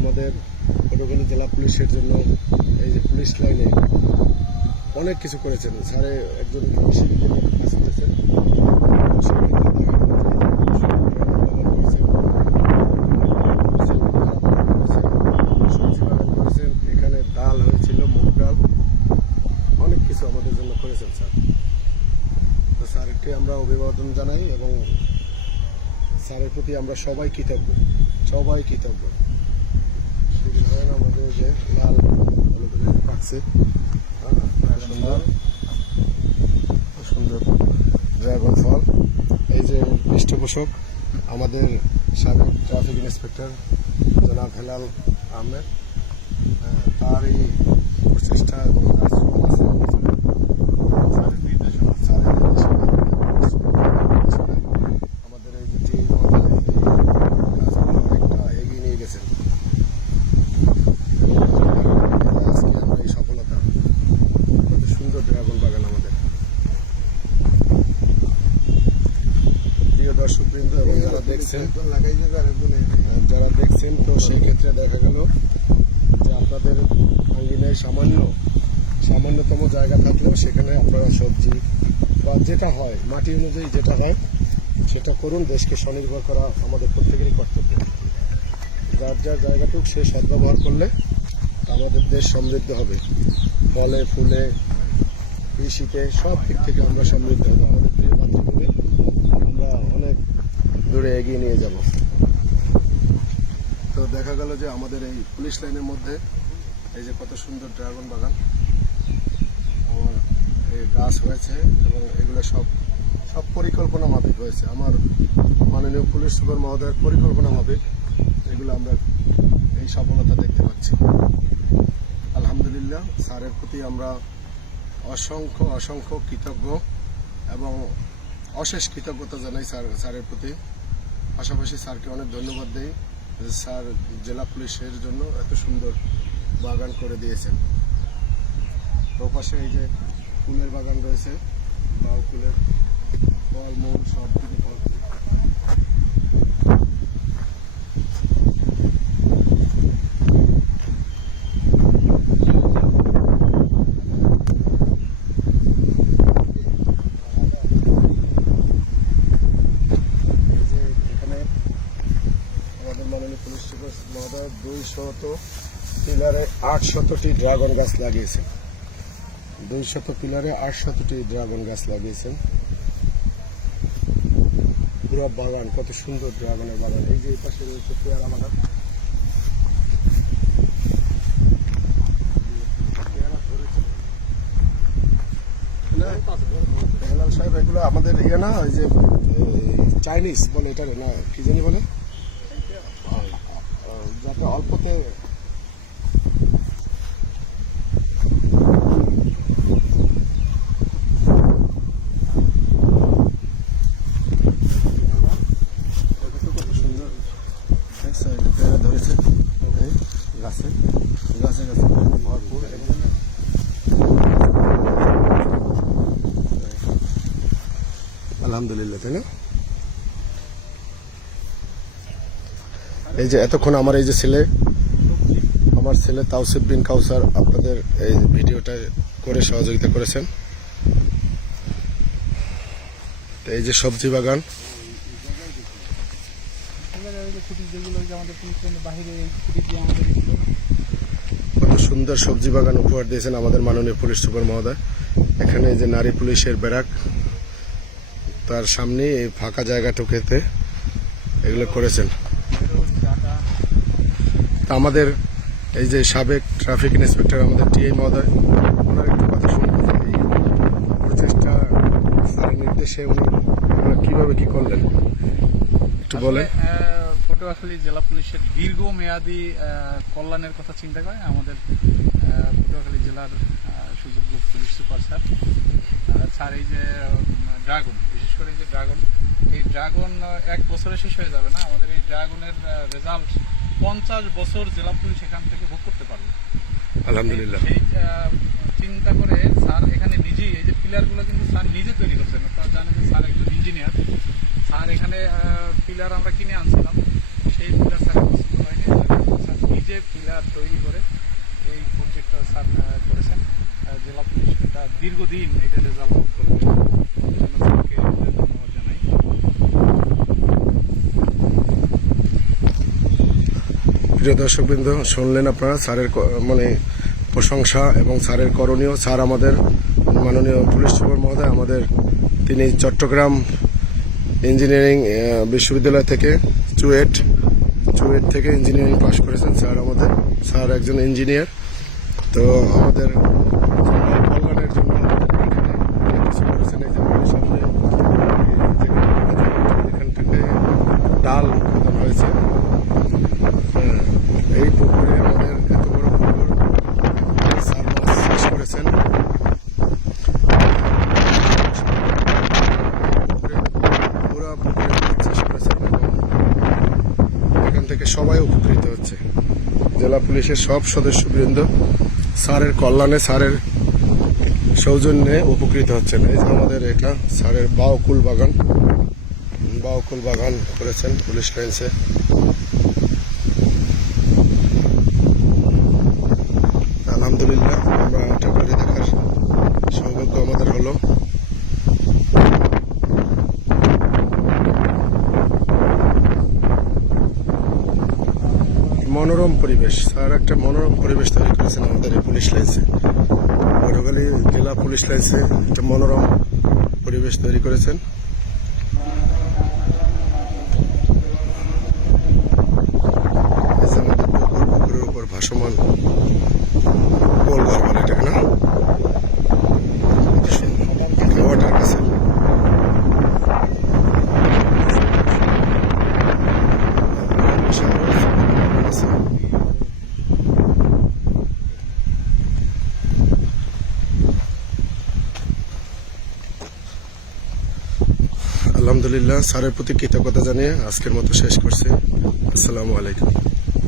আমাদের পটুয়াখালী জেলা পুলিশের জন্য এই যে পুলিশ লাইনে অনেক কিছু করেছেন। স্যারে একজন কাজ করেছেন। এখানে ডাল হয়েছিল, মুগ ডাল। অনেক কিছু আমাদের জন্য করেছেন স্যার। তো স্যারকে আমরা অভিবাদন জানাই এবং স্যারের প্রতি আমরা সবাই কৃতজ্ঞ। সবাই কৃতজ্ঞ। আমাদের যে লাল সুন্দর সুন্দর ড্রাগন ফল এই যে পৃষ্ঠপোষক আমাদের সাবেক ট্রাফিক ইন্সপেক্টর জনাব হেলাল আহমেদ তার এই প্রচেষ্টা এবং তার শ্রম আছে স্যারের নির্দেশনা স্যারের নির্দেশনা আমাদের এই যে টিম কাজগুলো অনেকটা এগিয়ে নিয়ে গেছেন আজকে আমরা এই সফলতা কত সুন্দর ড্রাগন বাগান আমাদের প্রিয় দর্শক বৃন্দ এবং যারা দেখছেন যারা দেখছেন, তো সেই ক্ষেত্রে দেখা গেল যে আপনাদের আঙ্গিনায় সামান্য, সামান্যতম জায়গা থাকলেও সেখানে আপনারা সবজি বা যেটা হয়, মাটি অনুযায়ী যেটা হয়, সেটা করুন, দেশকে স্বনির্ভর করা আমাদের প্রত্যেকেরই কর্তব্য। যার যার জায়গাটুক সে সদ্ব্যবহার করলে আমাদের দেশ সমৃদ্ধ হবে। ফলে, ফুলে, কৃষিতে সব দিক থেকে আমরা সমৃদ্ধ হব। আমাদের প্রিয় দূরে এগিয়ে নিয়ে যাব। তো দেখা গেল যে আমাদের এই পুলিশ লাইনের মধ্যে এই যে কত সুন্দর ড্রাগন বাগান, আমার এই গাছ হয়েছে এবং এগুলো সব সব পরিকল্পনা মাফিক হয়েছে। আমার মাননীয় পুলিশ সুপার মহোদয়ের পরিকল্পনা মাফিক। এগুলো আমরা এই সফলতা দেখতে পাচ্ছি। আলহামদুলিল্লাহ, স্যারের প্রতি আমরা অসংখ্য অসংখ্য কৃতজ্ঞ এবং অশেষ কৃতজ্ঞতা জানাই স্যার, স্যারের প্রতি। পাশাপাশি স্যারকে অনেক ধন্যবাদ দেই স্যার জেলা পুলিশের জন্য এত সুন্দর বাগান করে দিয়েছেন। ওপাশে এই যে ফুলের বাগান রয়েছে লাউ ফুলের ফল মূল সব কিছু ফল এই যে এখানে আমাদের মাননীয় পুলিশ সুপার মহোদয় দুই শত পিলারে আট শতটি ড্রাগন গাছ লাগিয়েছেন। দুই শত পিলারে আট শতটি ড্রাগন গাছ লাগিয়েছেন। পুরো বাগান কত সুন্দর ড্রাগনের বাগান। এই যে পাশে রয়েছে পেয়ারা বাগান। সাহেব এগুলো আমাদের ইয়ে না ওই যে চাইনিজ বলে এটা না কি জানি বলে? যাতে অল্পতে দেখো তো কত সুন্দর দেখছ গাছে। গাছে আলহামদুলিল্লাহ, তাই না? এই যে এতক্ষণ আমার এই যে ছেলে, আমার ছেলে তাওসিফ বিন কাউসার আপনাদের এই ভিডিওটা করে সহযোগিতা করেছেন। এই যে সবজি বাগান খুঁটি যেগুলো যে আমাদের পুলিশ বাহিরে এই খুঁটি দিয়ে আমাদের কত সুন্দর সবজি বাগান উপহার দিয়েছেন আমাদের মাননীয় পুলিশ সুপার মহোদয়। এখানে যে নারী পুলিশের ব্যারাক তার সামনে এই ফাঁকা জায়গাটুকুতে এগুলো করেছেন। তা আমাদের এই যে সাবেক ট্রাফিক ইন্সপেক্টর আমাদের টিআই মহোদয় ওনার একটু কথা শুনব যে এই প্রচেষ্টা স্যারের নির্দেশে উনি কীভাবে কি করলেন? একটু বলেন। পটুয়াখালী জেলা পুলিশের দীর্ঘমেয়াদী কল্যাণের কথা চিন্তা করে আমাদের পটুয়াখালী জেলার সুযোগ্য পুলিশ সুপার স্যার। স্যার এই যে ড্রাগন বিশেষ করে এই যে ড্রাগন এই ড্রাগন এক বছরে শেষ হয়ে যাবে না? আমাদের এই ড্রাগনের রেজাল্ট পঞ্চাশ বছর জেলা পুলিশ এখান থেকে ভোগ করতে পারবে। আলহামদুলিল্লাহ। সেই চিন্তা করে স্যার এখানে নিজেই এই যে পিলারগুলো কিন্তু স্যার নিজে তৈরি করছেন। আপনারা জানেন যে স্যার একজন ইঞ্জিনিয়ার স্যার এখানে পিলার আমরা কিনে আনছিলাম সেই পিলার স্যার স্যার আহ, করেছেন আহ, জেলা পুলিশ এটা দীর্ঘদিন এটা রেজাল্ট করবে। ধন্যবাদ জানাই। প্রিয় দর্শকবৃন্দ, শুনলেন আপনারা স্যারের মানে প্রশংসা এবং স্যারের করণীয়। স্যার আমাদের মাননীয় পুলিশ সুপার মহোদয়, আমাদের তিনি চট্টগ্রাম ইঞ্জিনিয়ারিং বিশ্ববিদ্যালয় থেকে চুয়েট চুয়েট থেকে ইঞ্জিনিয়ারিং পাশ করেছেন স্যার আমাদের। স্যার একজন ইঞ্জিনিয়ার। তো আমাদের কল্যাণের জন্য আমাদের এখানে অনেক কিছু করেছেন এই যে আমাদের সামনে এই যে এখান থেকে ডাল উৎপাদন হয়েছে হ্যাঁ, এই পুকুরে আমাদের এত বড় পুকুর স্যার মাছ চাষ করেছেন পুকুরে পুরা পুকুরে মাছ চাষ করেছেন এবং এখান থেকে সবাই উপকৃত হচ্ছে জেলা পুলিশের সব সদস্যবৃন্দ স্যারের কল্যাণে, স্যারের সৌজন্যে উপকৃত হচ্ছেন। এই যে আমাদের এটা স্যারের বাউকুল বাগান বাউকুল বাগান করেছেন পুলিশ লাইন্সে আলহামদুলিল্লাহ আমরা ঠাকুরে দেখার সৌভাগ্য আমাদের হলো মনোরম পরিবেশ। স্যার, একটা মনোরম পরিবেশ তৈরি করেছেন আমাদের এই পুলিশ লাইন্সে। গতকালই জেলা পুলিশ লাইন্সে একটা মনোরম পরিবেশ তৈরি করেছেন এই যে আমাদের পুকুর পুকুরের উপর ভাসমান গোলঘর বলে এটাকে না ওয়াটার কাছে আলহামদুলিল্লাহ স্যারের প্রতি কৃতজ্ঞতা জানিয়ে আজকের মতো শেষ করছি। আসসালামু আলাইকুম।